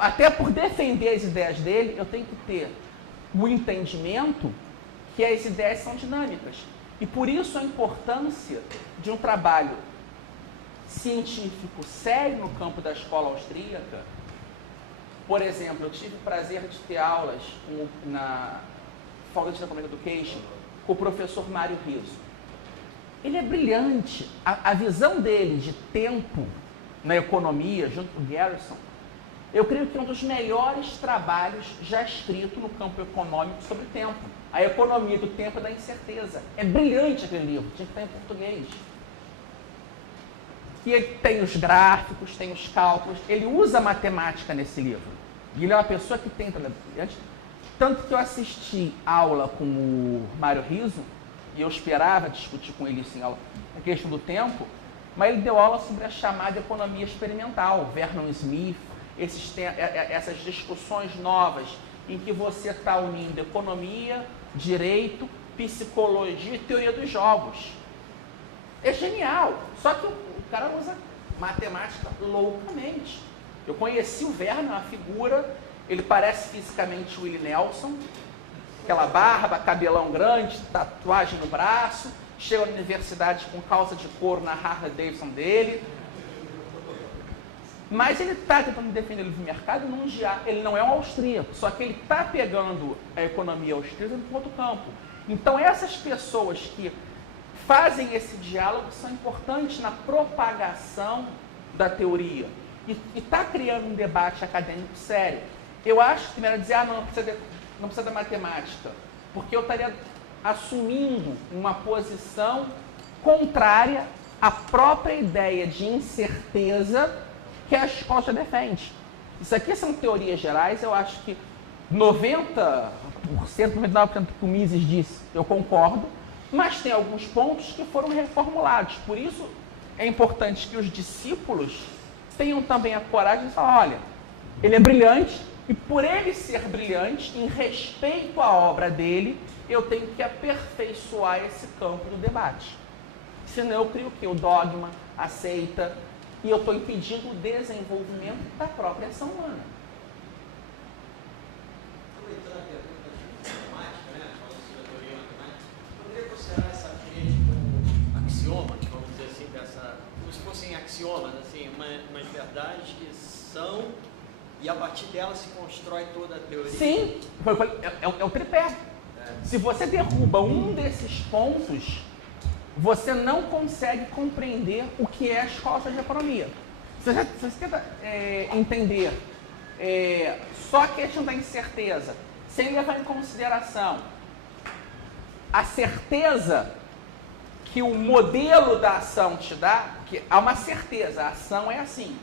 até por defender as ideias dele, eu tenho que ter o entendimento que as ideias são dinâmicas. E por isso a importância de um trabalho científico sério no campo da escola austríaca. Por exemplo, eu tive o prazer de ter aulas na Faculty of Education com o professor Mário Rizzo. Ele é brilhante. A visão dele de tempo na economia, junto com o Garrison, eu creio que é um dos melhores trabalhos já escrito no campo econômico sobre tempo. A economia do tempo da incerteza. É brilhante aquele livro, tinha que estar em português. E ele tem os gráficos, tem os cálculos, ele usa matemática nesse livro. E ele é uma pessoa que tem... Tanto que eu assisti aula com o Mário Rizzo, e eu esperava discutir com ele assim, a questão do tempo, mas ele deu aula sobre a chamada economia experimental, Vernon Smith, essas discussões novas em que você está unindo economia, direito, psicologia e teoria dos jogos. É genial, só que o cara usa matemática loucamente. Eu conheci o Vernon, a figura, ele parece fisicamente o Willie Nelson, aquela barba, cabelão grande, tatuagem no braço, chega na universidade com calça de couro na Harley Davidson dele. Mas ele está tentando defender o livre mercado num dia. Ele não é um austríaco, só que ele está pegando a economia austríaca para outro campo. Então essas pessoas que fazem esse diálogo são importantes na propagação da teoria. E está criando um debate acadêmico sério. Eu acho que melhor dizer, não precisa da matemática, porque eu estaria assumindo uma posição contrária à própria ideia de incerteza que a escola já defende. Isso aqui são teorias gerais, eu acho que 90%, 99% que o Mises disse, eu concordo, mas tem alguns pontos que foram reformulados. Por isso é importante que os discípulos tenham também a coragem de falar, olha, ele é brilhante, e por ele ser brilhante, em respeito à obra dele, eu tenho que aperfeiçoar esse campo do debate. Senão eu crio o quê? O dogma, a seita, e eu estou impedindo o desenvolvimento da própria ação humana. Aproveitando a pergunta de matemática, né? Teoria matemática, poderia considerar essa tríade como axioma, vamos dizer assim, como se fossem axiomas, assim, umas verdades que são, e a partir delas se constrói toda a teoria? Sim, é o tripé. Se você derruba um desses pontos, você não consegue compreender o que é a escola de economia. Se você tenta entender só a questão da incerteza, sem levar em consideração a certeza que o modelo da ação te dá, que há uma certeza, a ação é assim.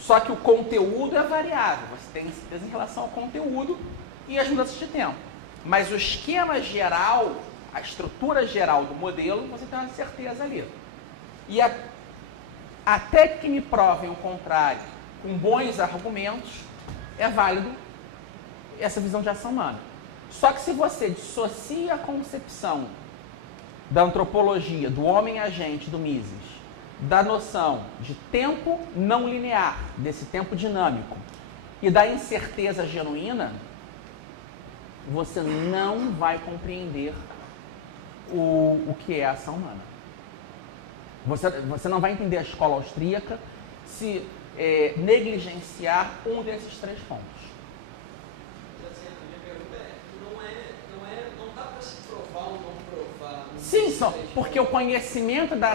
Só que o conteúdo é variável, você tem certeza em relação ao conteúdo e as mudanças de tempo. Mas o esquema geral, a estrutura geral do modelo, você tem uma certeza ali. E até que me provem o contrário, com bons argumentos, é válido essa visão de ação humana. Só que se você dissocia a concepção da antropologia, do homem-agente, do Mises, da noção de tempo não linear, desse tempo dinâmico, e da incerteza genuína, você não vai compreender o que é a ação humana. Você não vai entender a escola austríaca se negligenciar um desses três pontos. A minha pergunta não dá para se provar ou não provar. Sim, só porque o conhecimento da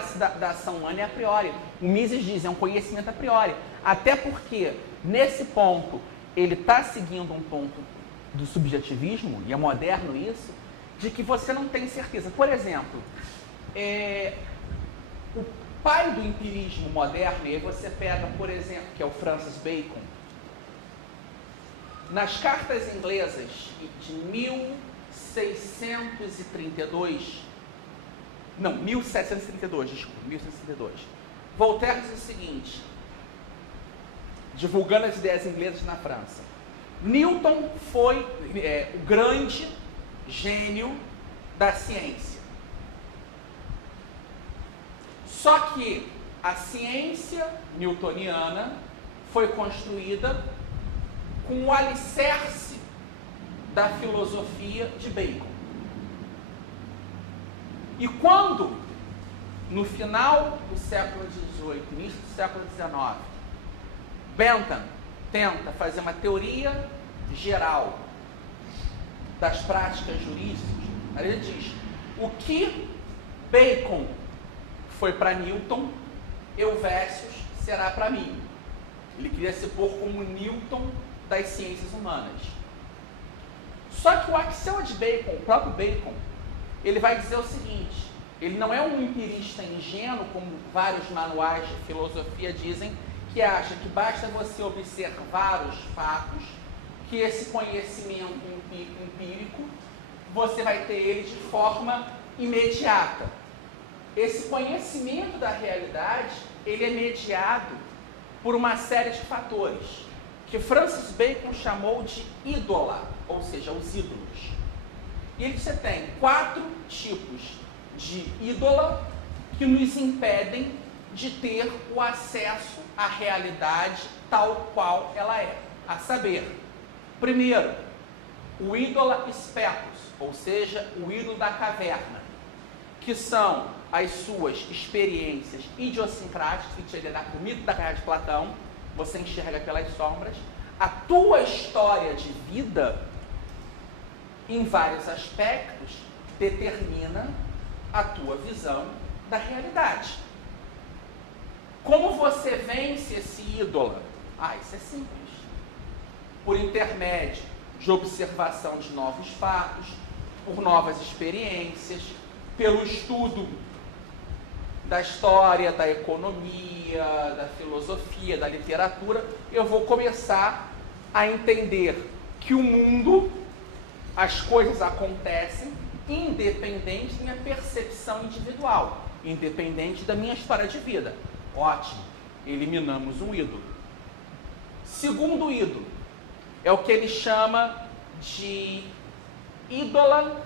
ação humana é a priori. O Mises diz, é um conhecimento a priori. Até porque, nesse ponto, ele está seguindo um ponto do subjetivismo, e é moderno isso, de que você não tem certeza. Por exemplo, o pai do empirismo moderno, e aí você pega, por exemplo, que é o Francis Bacon, nas cartas inglesas de 1732, Voltaire diz o seguinte, divulgando as ideias inglesas na França: Newton foi o grande gênio da ciência. Só que a ciência newtoniana foi construída com o alicerce da filosofia de Bacon. E quando, no final do século XVIII, início do século XIX, Bentham tenta fazer uma teoria geral das práticas jurídicas, ele diz: o que Bacon foi para Newton, Helvétius será para mim. Ele queria se pôr como Newton das ciências humanas. Só que o axioma de Bacon, o próprio Bacon, ele vai dizer o seguinte: ele não é um empirista ingênuo, como vários manuais de filosofia dizem, que acha que basta você observar os fatos, que esse conhecimento empírico, você vai ter ele de forma imediata. Esse conhecimento da realidade, ele é mediado por uma série de fatores, que Francis Bacon chamou de ídola, ou seja, os ídolos. E ele você tem 4 tipos de ídola que nos impedem de ter o acesso à realidade tal qual ela é. A saber, primeiro, o ídola speculus, ou seja, o ídolo da caverna, que são as suas experiências idiosincráticas, que te dá o mito da caverna de Platão, você enxerga pelas sombras. A tua história de vida, em vários aspectos, determina a tua visão da realidade. Como você vence esse ídolo? Isso é simples. Por intermédio de observação de novos fatos, por novas experiências, pelo estudo da história, da economia, da filosofia, da literatura, eu vou começar a entender que o mundo, as coisas acontecem independente da minha percepção individual, independente da minha história de vida. Ótimo, eliminamos um ídolo. Segundo ídolo é o que ele chama de ídola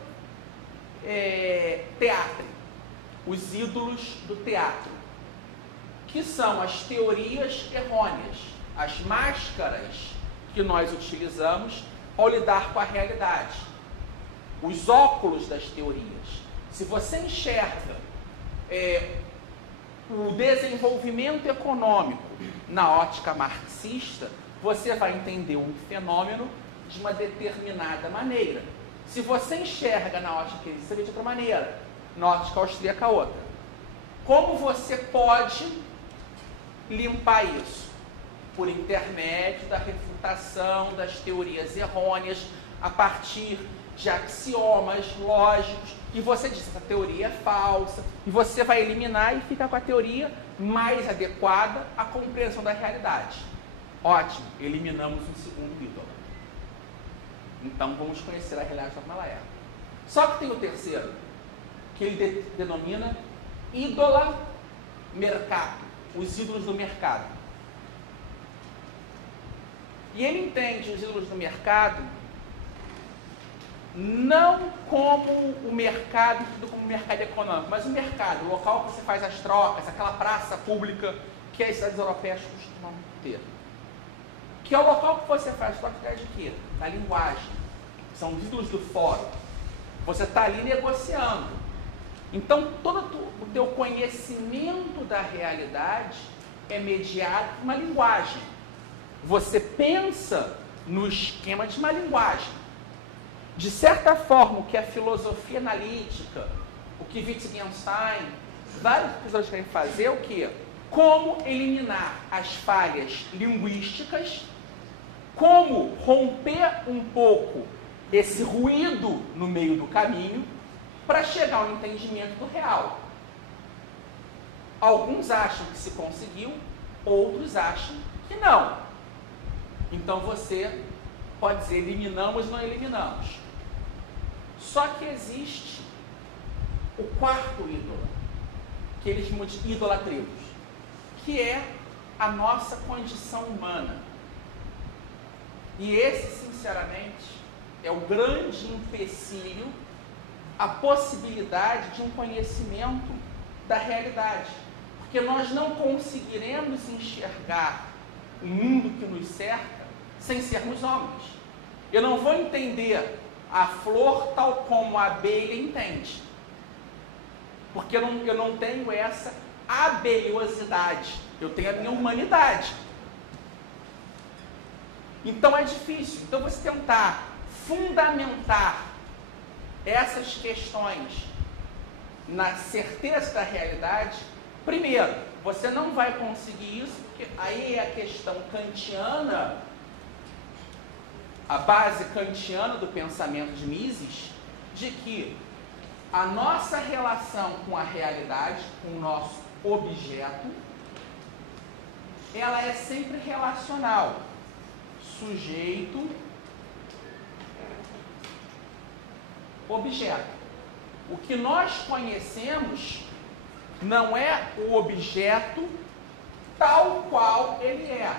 teatro, os ídolos do teatro, que são as teorias errôneas, as máscaras que nós utilizamos ao lidar com a realidade, os óculos das teorias. Se você enxerga o desenvolvimento econômico na ótica marxista, você vai entender um fenômeno de uma determinada maneira. Se você enxerga na ótica que você vê de outra maneira, na ótica austríaca outra. Como você pode limpar isso? Por intermédio da refutação das teorias errôneas, a partir de axiomas lógicos, e você diz, essa teoria é falsa, e você vai eliminar e ficar com a teoria mais adequada à compreensão da realidade. Ótimo, eliminamos um segundo ídolo. Então vamos conhecer a realidade como ela é. Só que tem o terceiro, que ele denomina ídola mercado, os ídolos do mercado. E ele entende os ídolos do mercado não como o mercado, tudo como o mercado econômico, mas o mercado, o local que você faz as trocas, aquela praça pública que as cidades europeias costumam ter. Que é o local que você faz as trocas de quê? Na linguagem. São os ídolos do fórum. Você está ali negociando. Então, todo o teu conhecimento da realidade é mediado por uma linguagem. Você pensa no esquema de uma linguagem. De certa forma, o que a filosofia analítica, o que Wittgenstein, vários pessoas querem fazer é o quê? Como eliminar as falhas linguísticas, como romper um pouco esse ruído no meio do caminho, para chegar ao entendimento do real. Alguns acham que se conseguiu, outros acham que não. Então você pode dizer, eliminamos ou não eliminamos. Só que existe o quarto ídolo, que eles chamam de idolatrios, que é a nossa condição humana. E esse, sinceramente, é o grande empecilho à possibilidade de um conhecimento da realidade. Porque nós não conseguiremos enxergar o mundo que nos cerca sem sermos homens. Eu não vou entender a flor tal como a abelha entende, porque eu não tenho essa abelhosidade, eu tenho a minha humanidade. Então é difícil. Então você tentar fundamentar essas questões na certeza da realidade, primeiro, você não vai conseguir isso, porque aí é a questão kantiana, a base kantiana do pensamento de Mises, de que a nossa relação com a realidade, com o nosso objeto, ela é sempre relacional. Sujeito, objeto. O que nós conhecemos não é o objeto tal qual ele é,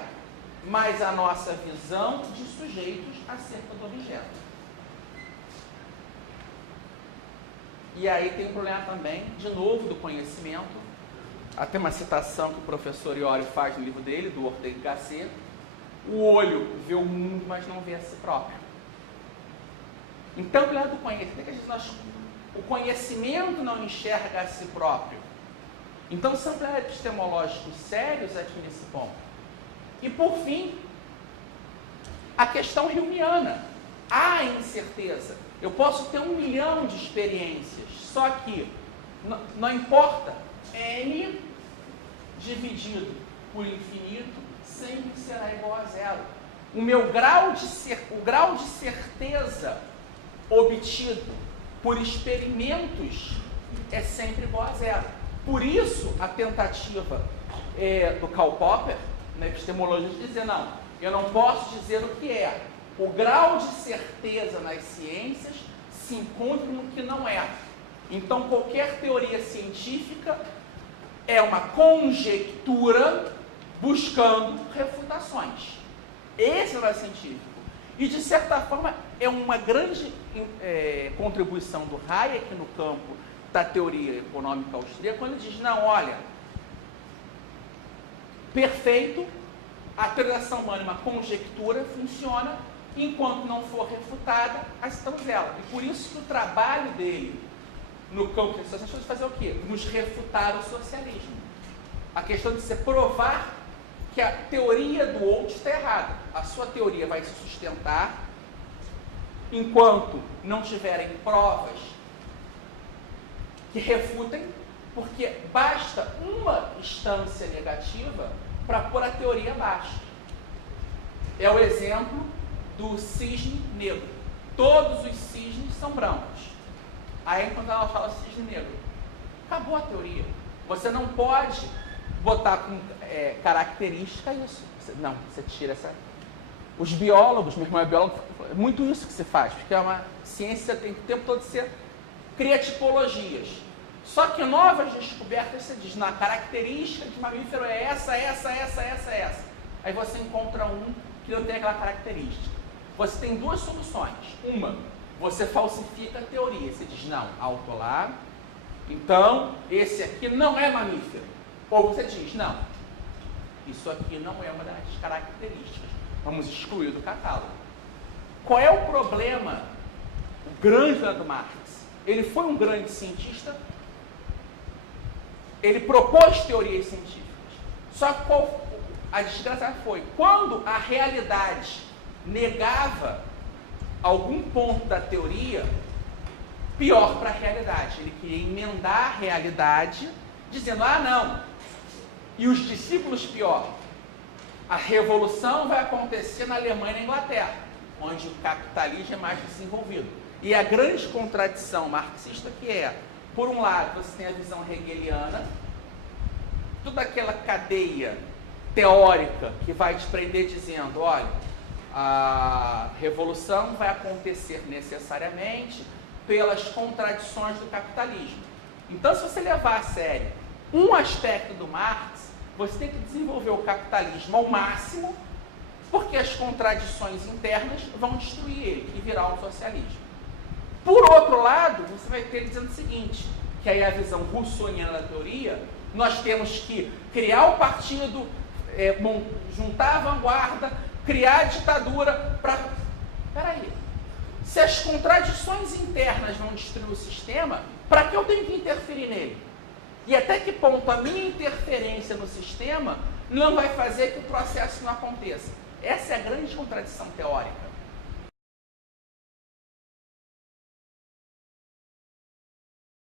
mas a nossa visão de sujeitos acerca do objeto. E aí tem um problema também, de novo, do conhecimento. Até uma citação que o professor Iório faz no livro dele, do Ortega y Gasset: o olho vê o mundo, mas não vê a si próprio. Então, o problema do conhecimento, o conhecimento não enxerga a si próprio. Então, são problemas epistemológicos sérios aqui nesse ponto. E, por fim, a questão humeana. Há incerteza. Eu posso ter 1 milhão de experiências, só que não importa, n dividido por infinito sempre será igual a zero. O grau de certeza obtido por experimentos é sempre igual a zero. Por isso, a tentativa do Karl Popper, na epistemologia, de dizer, não, eu não posso dizer o que é. O grau de certeza nas ciências se encontra no que não é. Então, qualquer teoria científica é uma conjectura buscando refutações. Esse é o lado científico. E, de certa forma, é uma grande contribuição do Hayek no campo da teoria econômica austríaca, quando ele diz, não, olha, perfeito, a teoria da ação humana é uma conjectura, funciona, enquanto não for refutada, aceitamos ela. E por isso que o trabalho dele no campo da socialismo é fazer o quê? Nos refutar o socialismo. A questão de se provar que a teoria do outro está errada. A sua teoria vai se sustentar enquanto não tiverem provas que refutem, porque basta uma instância negativa para pôr a teoria abaixo. É o exemplo do cisne negro. Todos os cisnes são brancos. Aí, quando ela fala cisne negro, acabou a teoria. Você não pode botar com característica isso. Você tira essa... Os biólogos, meu irmão é biólogo, é muito isso que se faz, porque é uma ciência que tem o tempo todo de ser cria tipologias. Só que novas descobertas, você diz, na característica de mamífero é essa. Aí você encontra um que não tem aquela característica. Você tem duas soluções. Uma, você falsifica a teoria. Você diz, não, alto lá, então esse aqui não é mamífero. Ou você diz, não, isso aqui não é uma das características. Vamos excluir do catálogo. Qual é o problema? O grande problema do Marx. Ele foi um grande cientista, ele propôs teorias científicas. Só que a desgraça foi, quando a realidade negava algum ponto da teoria, pior para a realidade. Ele queria emendar a realidade, dizendo, não. E os discípulos, pior, a revolução vai acontecer na Alemanha e na Inglaterra, onde o capitalismo é mais desenvolvido. E a grande contradição marxista que é, por um lado, você tem a visão hegeliana, toda aquela cadeia teórica que vai desprender dizendo, olha, a revolução vai acontecer necessariamente pelas contradições do capitalismo. Então, se você levar a sério um aspecto do Marx, você tem que desenvolver o capitalismo ao máximo, porque as contradições internas vão destruir ele e virar um socialismo. Por outro lado, você vai ter dizendo o seguinte, que aí é a visão russoniana da teoria, nós temos que criar o partido, juntar a vanguarda, criar a ditadura para... Peraí, se as contradições internas vão destruir o sistema, para que eu tenho que interferir nele? E até que ponto a minha interferência no sistema não vai fazer que o processo não aconteça? Essa é a grande contradição teórica.